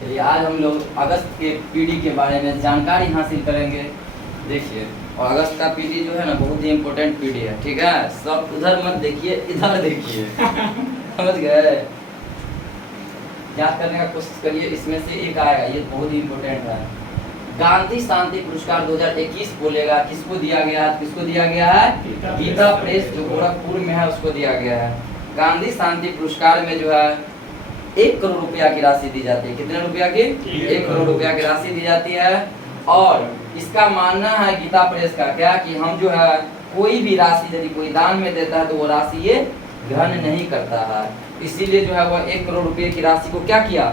चलिए आज हम लोग अगस्त के पीडी के बारे में जानकारी हासिल करेंगे। देखिए, और अगस्त का पीडी जो है ना बहुत ही इम्पोर्टेंट पीडी है, ठीक है। सब उधर मत देखिए, इधर देखिए। समझ गए? याद करने का कोशिश करिए, इसमें से एक आएगा, ये बहुत ही इम्पोर्टेंट है। गांधी शांति पुरस्कार 2021 बोलेगा, किसको दिया गया है? किसको दिया गया है? गीता प्रेस जो गोरखपुर में है उसको दिया गया है। गांधी शांति पुरस्कार में जो है 1 करोड़ रुपया की राशि दी जाती है। कितने रुपया की? 1 करोड़ रुपया की राशि दी जाती है। और इसका मानना है गीता प्रेस का क्या कि हम जो है कोई भी राशि यदि कोई दान में देता है तो वो राशि ये ग्रहण नहीं करता है। इसीलिए जो है वो 1 करोड़ रुपये की राशि को क्या किया?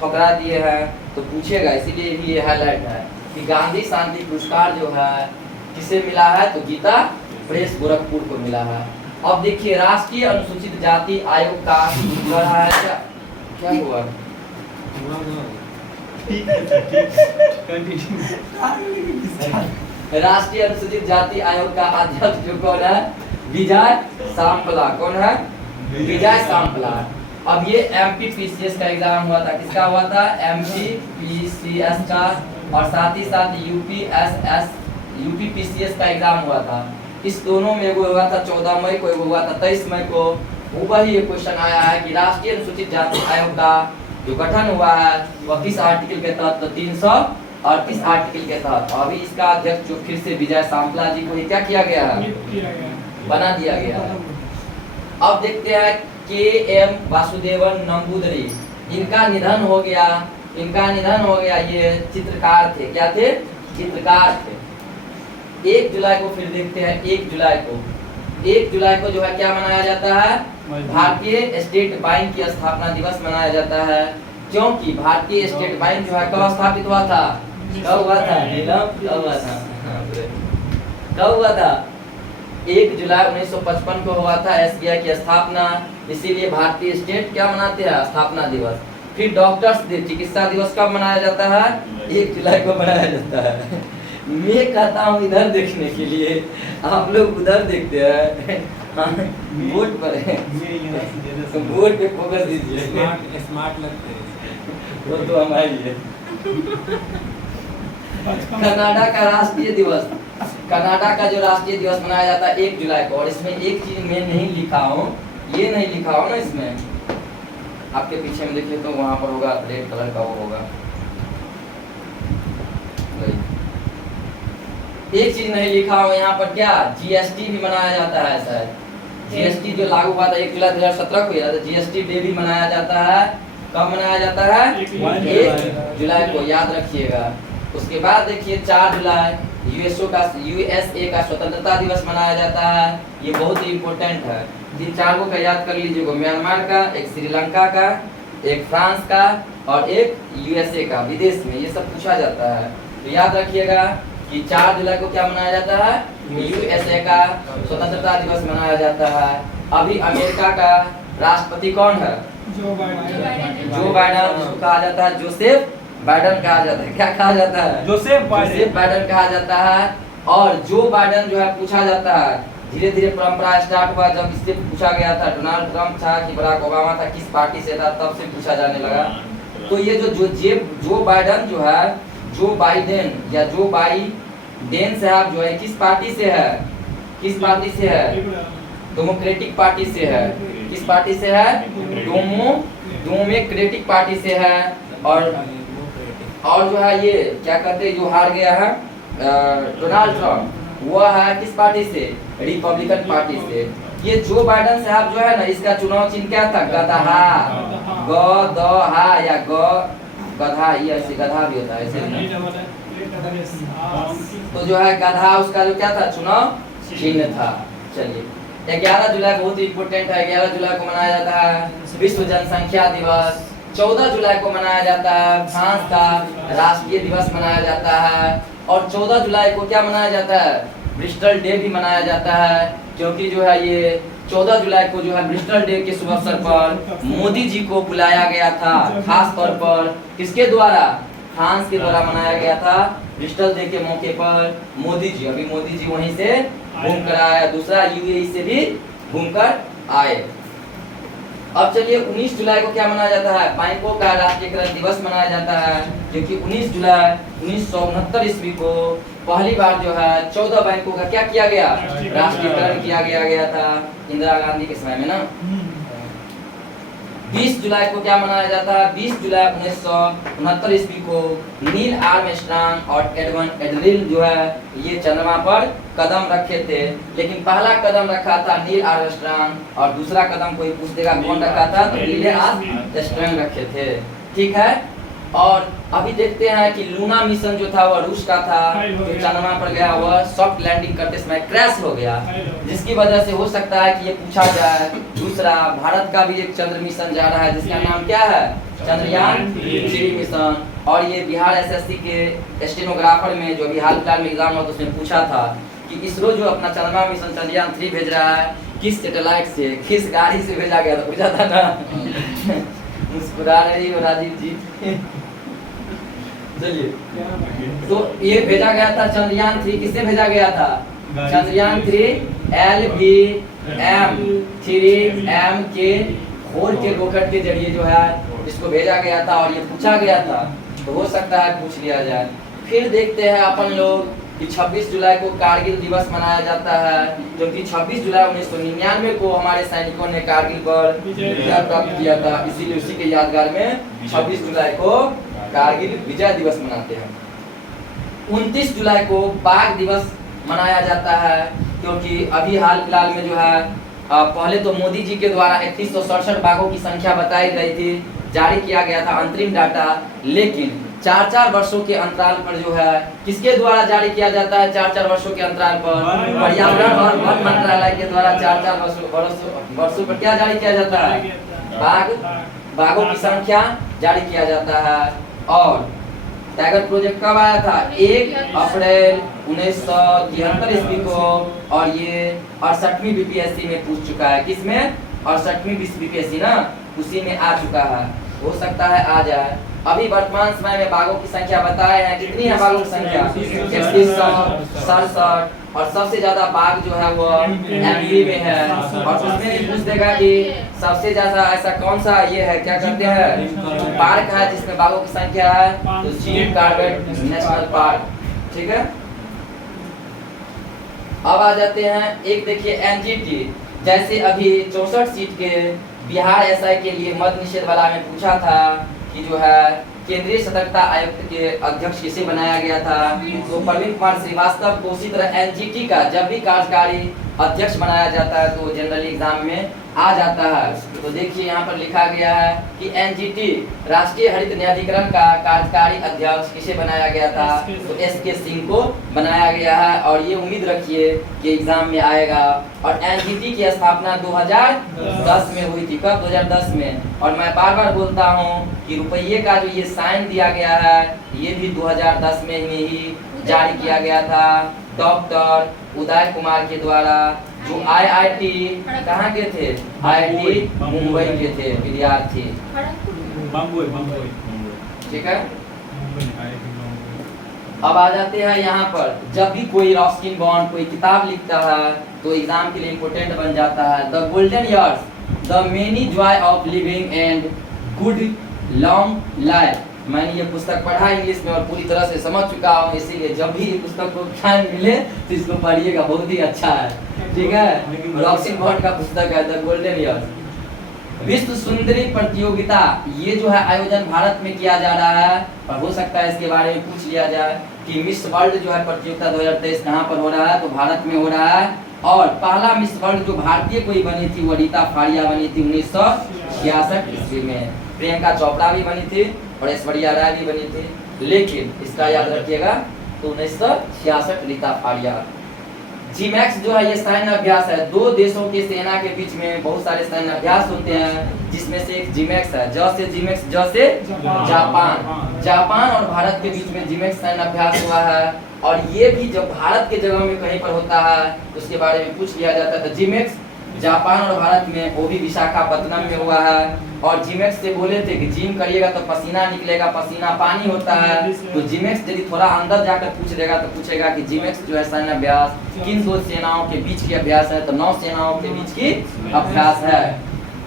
ठुकरा दिए हैं। तो पूछेगा, इसीलिए भी ये हाईलाइट है कि गांधी शांति पुरस्कार जो है किसे मिला है? तो गीता प्रेस गोरखपुर को मिला है। अब देखिए, राष्ट्रीय अनुसूचित जाति आयोग का रहा है क्या हुआ? राष्ट्रीय अनुसूचित जाति आयोग का अध्यक्ष जो कौन है? विजय सांपला। कौन है? विजय सांपला। अब ये MPPCS का एग्जाम हुआ था। किसका हुआ था? MPPCS का, और साथ ही साथ UPPCS का एग्जाम हुआ था। इस दोनों में एगो हुआ था 14 मई को, एगो हुआ था 23 मई को। वही क्वेश्चन आया है कि राष्ट्रीय अनुसूचित जाति आयोग का जो गठन हुआ है वह किस आर्टिकल के तहत? तो 338 आर्टिकल के तहत। अभी इसका अध्यक्ष जो फिर से विजय सांपला जी को क्या किया गया है? बना दिया गया है। अब देखते हैं KM वासुदेवन नंबूदरी, इनका निधन हो गया। इनका निधन हो गया। ये चित्रकार थे। क्या थे? चित्रकार थे। 1 जुलाई को फिर देखते हैं। 1 जुलाई को जो है क्या मनाया जाता है? भारतीय स्टेट बैंक की स्थापना दिवस मनाया जाता है। क्योंकि भारतीय स्टेट बैंक जो है कब स्थापित हुआ था? कब हुआ था? कब हुआ था? 1 जुलाई 1955 को हुआ था SBI की स्थापना। इसीलिए भारतीय स्टेट क्या मनाते हैं? स्थापना दिवस। फिर डॉक्टर्स डे, चिकित्सा दिवस कब मनाया जाता है? 1 जुलाई को मनाया जाता है। मैं कहता हूँ इधर देखने के लिए, आप लोग उधर देखते हैं। बोर्ड पर है, तो बोर्ड पे फोकस दीजिए। स्मार्ट लगते हैं वो तो हमारी है। कनाडा का राष्ट्रीय दिवस, कनाडा का जो राष्ट्रीय दिवस मनाया जाता है 1 जुलाई को। और इसमें एक चीज मैं नहीं लिखा हूँ, ये नहीं लिखा हूँ ना इसमें, आपके पीछे में देखिए तो वहां पर होगा रेड कलर का, वो होगा। एक चीज नहीं लिखा हूँ यहाँ पर, क्या? GST भी मनाया जाता है शायद। GST जो लागू हुआ था 1 जुलाई 2017 को, तो GST डे भी मनाया जाता है। कब मनाया जाता है? 1 जुलाई को, याद रखिएगा। उसके बाद देखिए 4 जुलाई USA का स्वतंत्रता दिवस मनाया जाता है। ये बहुत ही इम्पोर्टेंट है। इन चारों का याद कर लीजिएगा, म्यांमार का, एक श्रीलंका का, एक फ्रांस का और एक USA का, विदेश में ये सब पूछा जाता है। तो याद रखिएगा कि 4 जुलाई को क्या मनाया जाता है? USA का स्वतंत्रता दिवस मनाया जाता है। अभी अमेरिका का राष्ट्रपति कौन है? जो बाइडेन, जिसको कहा जाता है जोसेफ बाइडेन कहा जाता है। क्या कहा जाता है? जोसेफ बाइडेन कहा जाता है। और जो बाइडेन जो है पूछा जाता है, धीरे धीरे परंपरा स्टार्ट हुआ। जब इससे पूछा गया था, डोनाल्ड ट्रंप था कि बराक ओबामा था, किस पार्टी से था, तब से पूछा जाने लगा। तो ये जो बाइडेन जो है, जो बाइडेन या जो बाइडेन साहब जो है किस पार्टी से है? किस पार्टी से है? डेमोक्रेटिक पार्टी से है। किस पार्टी से है? डेमोक्रेटिक पार्टी से है। और जो है ये क्या कहते हैं, जो हार गया है डोनाल्ड ट्रंप, वो है किस पार्टी से? रिपब्लिकन पार्टी से। ये जो बाइडेन साहब जो है ना, इसका चुनाव चिन्ह क्या था? गधा। गधा या गधा, ये ऐसे गधा भी होता है ऐसे। तो जो है गधा, उसका जो क्या था? चुनाव चिन्ह था। चलिए, 11 जुलाई बहुत ही इम्पोर्टेंट है। 11 जुलाई को मनाया जाता है विश्व जनसंख्या दिवस। 14 जुलाई को मनाया जाता है फ्रांस का राष्ट्रीय दिवस मनाया जाता है। और 14 जुलाई को क्या मनाया जाता है? ब्रिस्टल डे भी मनाया जाता है। क्योंकि जो है ये 14 जुलाई को जो है ब्रिस्टल डे के शुभ अवसर पर मोदी जी को बुलाया गया था। खास तौर पर किसके द्वारा? फ्रांस के द्वारा मनाया गया था। ब्रिस्टल डे के मौके पर मोदी जी, अभी मोदी जी वहीं से घूम कर आया, दूसरा UAE से भी घूम कर आए। अब चलिए 19 जुलाई को क्या मनाया जाता है? बैंकों का राष्ट्रीयकरण दिवस मनाया जाता है, क्योंकि 19 जुलाई 1969 ईस्वी को पहली बार जो है 14 बैंकों का क्या किया गया? राष्ट्रीयकरण किया गया था इंदिरा गांधी के समय में ना। 20 जुलाई को क्या मनाया जाता है? 20 जुलाई 1969 ईस्वी को नील आर्मस्ट्रांग और एडवन एड्रिल जो है ये चंद्रमा पर कदम रखे थे, लेकिन पहला कदम रखा था नील आर्मस्ट्रांग और दूसरा कदम कोई पूछ देगा कौन रखा था? तो नील आर्मस्ट्रांग रखे थे। ठीक है, और अभी देखते हैं कि लूना मिशन जो था वह रूस का था, जो चंद्रमा पर गया वह सॉफ्ट लैंडिंग करते समय क्रैश हो गया, जिसकी वजह से हो सकता है कि ये पूछा जाए। दूसरा, भारत का भी एक चंद्र मिशन जा रहा है जिसका नाम क्या है? चंद्रयान 3 मिशन। और ये बिहार एसएससी के स्टेनोग्राफर में जो अभी हाल फिलहाल में एग्जाम हुआ तो उसमें पूछा था कि इसरो जो अपना चंद्रमा मिशन चंद्रयान 3 भेज रहा है किस सैटेलाइट से, किस गाड़ी से भेजा गया, तो पूछा था ना। मुस्कुरा रही हो राजीव जी। चलिए, तो ये भेजा गया था चंद्रयान 3, किससे भेजा गया था? चंद्रयान 3 LVM-3M के 4 के रॉकेट के जरिए जो है इसको भेजा गया था और ये पूछा गया था, तो हो सकता है पूछ लिया जाए। फिर देखते हैं अपन लोग कि 26 जुलाई को कारगिल दिवस मनाया जाता है, क्योंकि 26 जुलाई 1999 को हमारे सैनिकों ने कारगिल पर विजय प्राप्त किया था, इसीलिए उसी के यादगार में 26 जुलाई को कारगिल विजय दिवस मनाते हैं। 29 जुलाई को बाघ दिवस मनाया जाता है, क्योंकि अभी हाल फिलहाल में जो है पहले तो मोदी जी के द्वारा 3167 बाघों की संख्या बताई गई थी, जारी किया गया था अंतरिम डाटा, लेकिन 4-4 वर्षों के अंतराल पर जो है किसके द्वारा जारी किया जाता है? 4-4 वर्षों के अंतराल पर पर्यावरण और वन मंत्रालय के द्वारा 4-4 वर्षों पर क्या जारी किया जाता है? बाघों की संख्या जारी किया जाता है। और टाइगर प्रोजेक्ट कब आया था? 1 अप्रैल 1973 ईस्वी को, और ये 68वीं बीपीएससी में पूछ चुका है। किसमें? 68वीं बीपीएससी ना, उसी में आ चुका है, हो सकता है आ जाए। अभी वर्तमान समय में बाघों की संख्या बताए हैं, कितनी है बाघों की संख्या? 167, और सबसे ज्यादा बाघ जो है वो एमपी में है। और उसमें भी पूछ देगा कि सबसे ज्यादा ऐसा कौन सा ये है, क्या कहते हैं, पार्क है जिसमें बाघों की संख्या है? तो जिम कॉर्बेट नेशनल पार्क। ठीक है, अब आ जाते हैं एक देखिए एनजीटी, जैसे अभी 64 सीट के बिहार एसआई के लिए मत निषेध वाला में पूछा था कि जो है केंद्रीय सतर्कता आयुक्त के अध्यक्ष किसे बनाया गया था? तो प्रवीण कुमार श्रीवास्तव को। उसी तरह एनजीटी का जब भी कार्यकारी अध्यक्ष बनाया जाता है तो जनरली एग्जाम में आ जाता है। तो देखिए यहाँ पर लिखा गया है कि एनजीटी राष्ट्रीय हरित न्यायाधिकरण का कार्यकारी अध्यक्ष किसे बनाया गया था? तो एसके सिंह को बनाया गया है, और ये उम्मीद रखिए कि एग्जाम में आएगा। और एनजीटी की स्थापना 2010 में हुई थी। कब? 2010 में। और मैं बार बार बोलता हूँ कि रुपये का जो ये साइन दिया गया है ये भी 2010 में ही जारी किया गया था डॉक्टर उदय कुमार के द्वारा, जो आईआईटी कहाँ के थे? आईआईटी मुंबई के थे विद्यार्थी। ठीक है, अब आ जाते हैं यहाँ पर, जब भी कोई रस्किन बॉन्ड कोई किताब लिखता है तो एग्जाम के लिए इम्पोर्टेंट बन जाता है। The golden years, the many Joy of living and good long life. मैंने ये पुस्तक पढ़ा इंग्लिश में और पूरी तरह से समझ चुका हूँ, इसीलिए जब भी ये पुस्तक को टाइम मिले तो इसको पढ़िएगा, बहुत ही अच्छा है। ठीक है, रस्किन बॉन्ड का पुस्तक है द गोल्डन ईयर्स। विश्व सुंदरी प्रतियोगिता, ये जो है आयोजन भारत में किया जा रहा है, और हो सकता है इसके बारे में पूछ लिया जाए कि मिस वर्ल्ड जो है प्रतियोगिता 2023 कहाँ पर हो रहा है? तो भारत में हो रहा है। और पहला मिस वर्ल्ड जो भारतीय कोई बनी थी वो रीता फाड़िया बनी थी 1966 ईस्वी में। प्रियंका चोपड़ा भी बनी थी और ऐश्वर्या राय भी बनी थी, लेकिन इसका याद रखिएगा तो 1966 रीता फाड़िया। जीमैक्स जो है ये सैन्य अभ्यास है, दो देशों के सेना के बीच में बहुत सारे सैन्य अभ्यास होते हैं, जिसमें से एक जीमैक्स है। ज से जीमैक्स, ज से जापान और भारत के बीच में जीमैक्स सैन्य अभ्यास हुआ है। और ये भी जब भारत के जगह में कहीं पर होता है तो उसके बारे में पूछ लिया जाता है। तो जीमैक्स जापान और भारत में, वो भी विशाखापत्तनम में हुआ है। और जीमैक्स से बोले थे कि जिम करिएगा तो पसीना निकलेगा, पसीना पानी होता है। तो जीमैक्स यदि थोड़ा अंदर जाकर पूछ देगा तो पूछेगा कि जीमैक्स जो है सैन्य अभ्यास किन दो सेनाओं के बीच की अभ्यास है? तो 9 सेनाओं के बीच की अभ्यास है।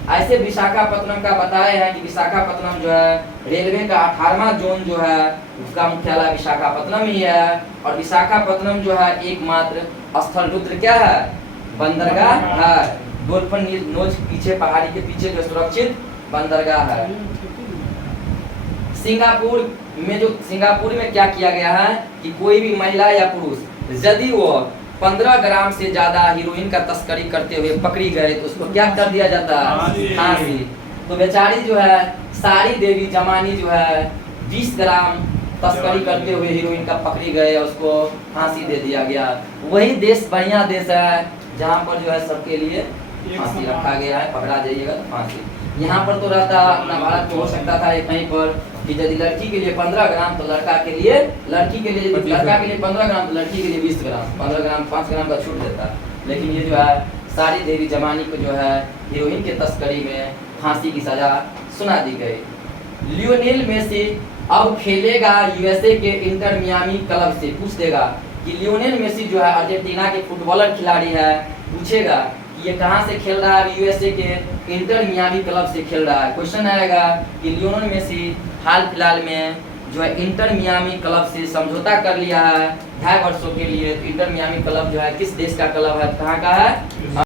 ऐसे विशाखापत्तनम का बताए हैं कि विशाखापत्तनम जो है रेलवे का 18वां जोन जो है उसका मुख्यालय विशाखापत्तनम ही है। और विशाखापत्तनम जो है एकमात्र स्थल रुद्र क्या है, बंदरगाह है। डोल्फिन नोच पीछे पहाड़ी के पीछे जो सुरक्षित बंदरगाह है। सिंगापुर में क्या किया गया है कि कोई भी महिला या पुरुष यदि वो 15 ग्राम से ज्यादा हीरोइन का तस्करी करते हुए पकड़ी गए तो उसको क्या कर दिया जाता है, फांसी। तो बेचारी जो है सारी देवी जमानी जो है 20 ग्राम तस्करी करते हुए हीरोइन का पकड़ी गए, उसको फांसी दे दिया गया। वही देश बढ़िया देश है जहाँ पर जो है सबके लिए फांसी रखा गया है, पकड़ा जाइएगा तो फांसी। यहाँ पर तो रहता अपना भारत में हो सकता था कहीं पर कि यदि लड़की के लिए 15 ग्राम तो लड़का के लिए, लड़की के लिए लड़का के लिए 15 ग्राम तो लड़की के लिए 20 ग्राम, 15 ग्राम 5 ग्राम का छूट देता। लेकिन ये जो है सारी देवी जमानी को जो है हीरोइन के तस्करी में फांसी की सजा सुना दी गई। लियोनेल मेसी अब खेलेगा यूएसए के इंटर मियामी क्लब से। पूछ देगा कि लियोनेल मेसी जो है अर्जेंटीना के फुटबॉलर खिलाड़ी है, पूछेगा कि ये कहाँ से खेल रहा है, यूएसए के इंटर मियामी क्लब से खेल रहा है। क्वेश्चन आएगा कि लियोनेल मेसी हाल फिलहाल में जो है इंटर मियामी क्लब से समझौता कर लिया है 2.5 वर्षों के लिए। इंटर मियामी क्लब जो है किस देश का क्लब है, कहाँ का है,